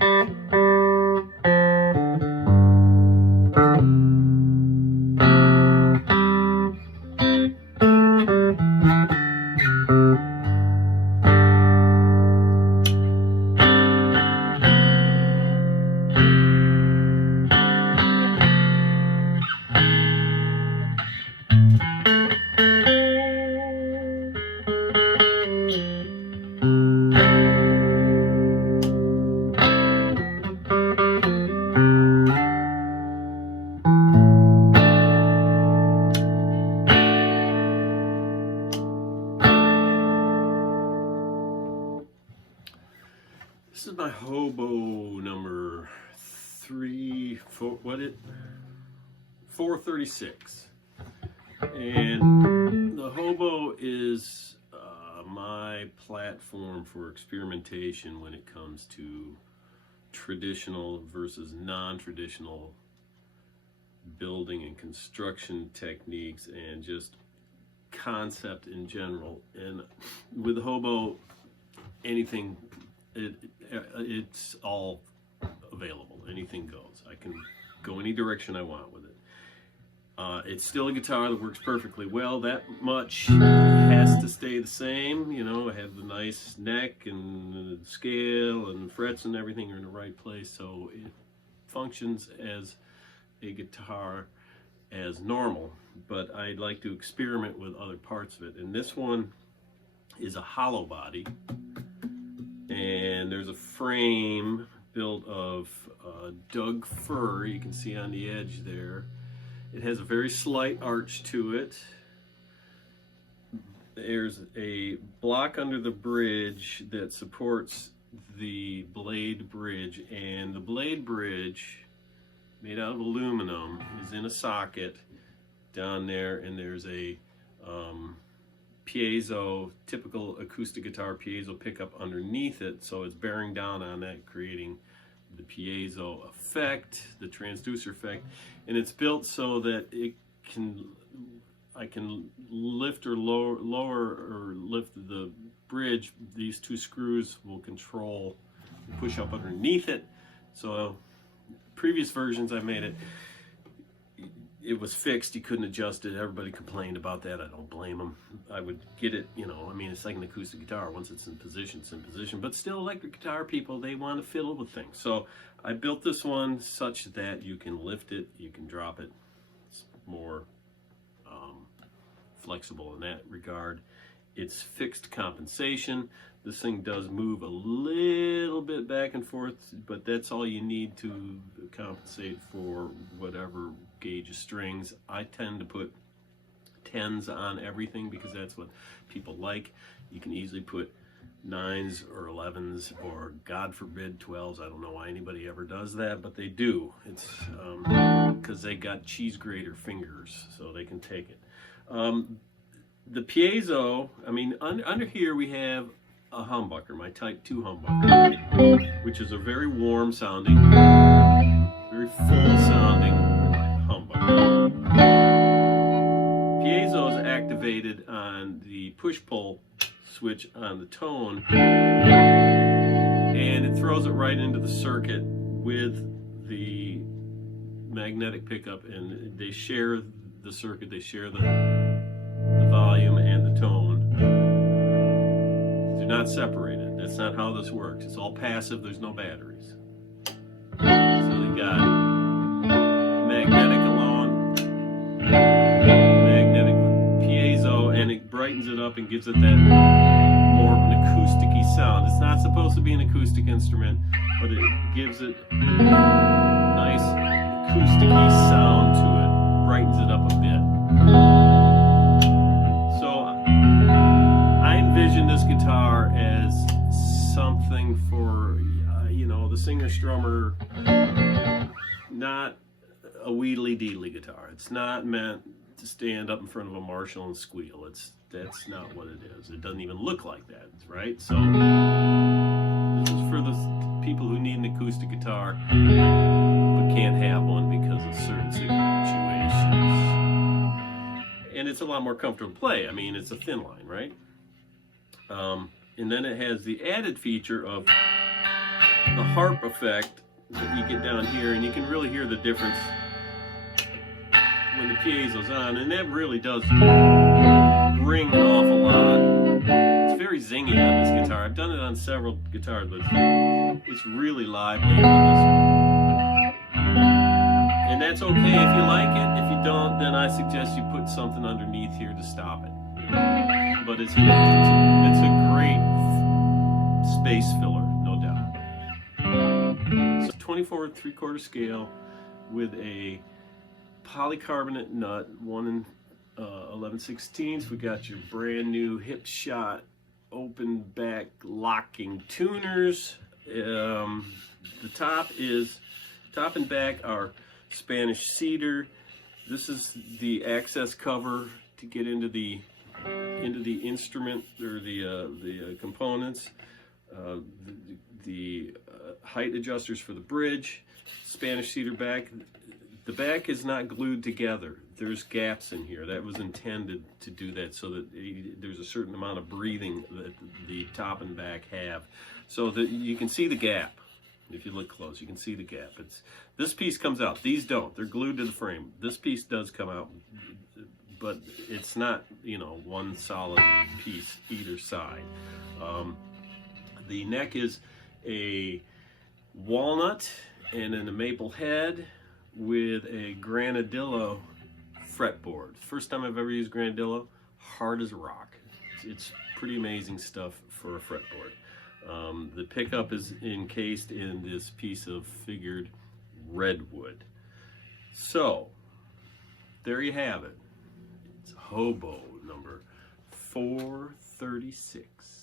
This is my Hobo number 436, and the Hobo is my platform for experimentation when it comes to traditional versus non-traditional building and construction techniques and just concept in general. And with the Hobo, anything, it's all available. Anything goes. I can go any direction I want with it. It's still a guitar that works perfectly well. That much has to stay the same. You know, I have the nice neck and scale and frets and everything are in the right place, so it functions as a guitar as normal. But I'd like to experiment with other parts of it. And this one is a hollow body, and there's a frame built of dug fir. You can see on the edge there. It has a very slight arch to it. There's a block under the bridge that supports the blade bridge, and the blade bridge, made out of aluminum, is in a socket down there, and there's a piezo, typical acoustic guitar piezo pickup underneath it, so it's bearing down on that, creating the piezo effect, the transducer effect. And it's built so that I can lift or lower or lift the bridge. These two screws will control and push up underneath it. So previous versions I made it was fixed, you couldn't adjust it. Everybody complained about that. I don't blame them. I would get it, you know, I mean, it's like an acoustic guitar. Once it's in position, it's in position. But still, electric guitar people, they want to fiddle with things. So I built this one such that you can lift it, you can drop it. It's more flexible in that regard. It's fixed compensation. This thing does move a little bit back and forth, but that's all you need to compensate for whatever gauge of strings. I tend to put 10s on everything because that's what people like. You can easily put 9s or 11s or, God forbid, 12s. I don't know why anybody ever does that, but they do. It's because they got cheese grater fingers, so they can take it. The piezo, I mean, under here we have a humbucker, my Type 2 humbucker, which is a very warm sounding, very full sounding humbucker. Piezo is activated on the push-pull switch on the tone, and it throws it right into the circuit with the magnetic pickup, and they share the circuit, they share the volume and the tone. Do not separate it. That's not how this works. It's all passive, there's no batteries. So you got magnetic alone, magnetic piezo, and it brightens it up and gives it that more of an acoustic-y sound. It's not supposed to be an acoustic instrument, but it gives it nice acoustic-y sound to it, brightens it up a bit. So I envision this guitar as something for, you know, the singer-strummer, not a wheedly-deedly guitar. It's not meant to stand up in front of a Marshall and squeal. That's not what it is. It doesn't even look like that, right? So this is for the people who need an acoustic guitar but can't have one because of certain situations. And it's a lot more comfortable to play. I mean, it's a thin line, right? And then it has the added feature of the harp effect that you get down here, and you can really hear the difference when the piezo's on, and that really does ring an awful lot. It's very zingy on this guitar. I've done it on several guitars, but it's really lively on this one. And that's okay if you like it. If you don't, then I suggest you put something underneath here to stop it. But it's a great space filler, no doubt. So 24 3/4 scale with a polycarbonate nut, 1 11/16. We got your brand new hip shot open back locking tuners. The top and back are Spanish cedar. This is the access cover to get into the instrument or the components. The height adjusters for the bridge. Spanish cedar back. The back is not glued together. There's gaps in here. That was intended to do that so that there's a certain amount of breathing that the top and back have. So that you can see the gap. If you look close, you can see the gap. This piece comes out. These don't. They're glued to the frame. This piece does come out, but it's not, one solid piece either side. The neck is a walnut and then a maple head with a granadillo fretboard. First time I've ever used granadillo, hard as a rock. It's pretty amazing stuff for a fretboard. The pickup is encased in this piece of figured redwood. So, there you have it. It's Hobo number 436.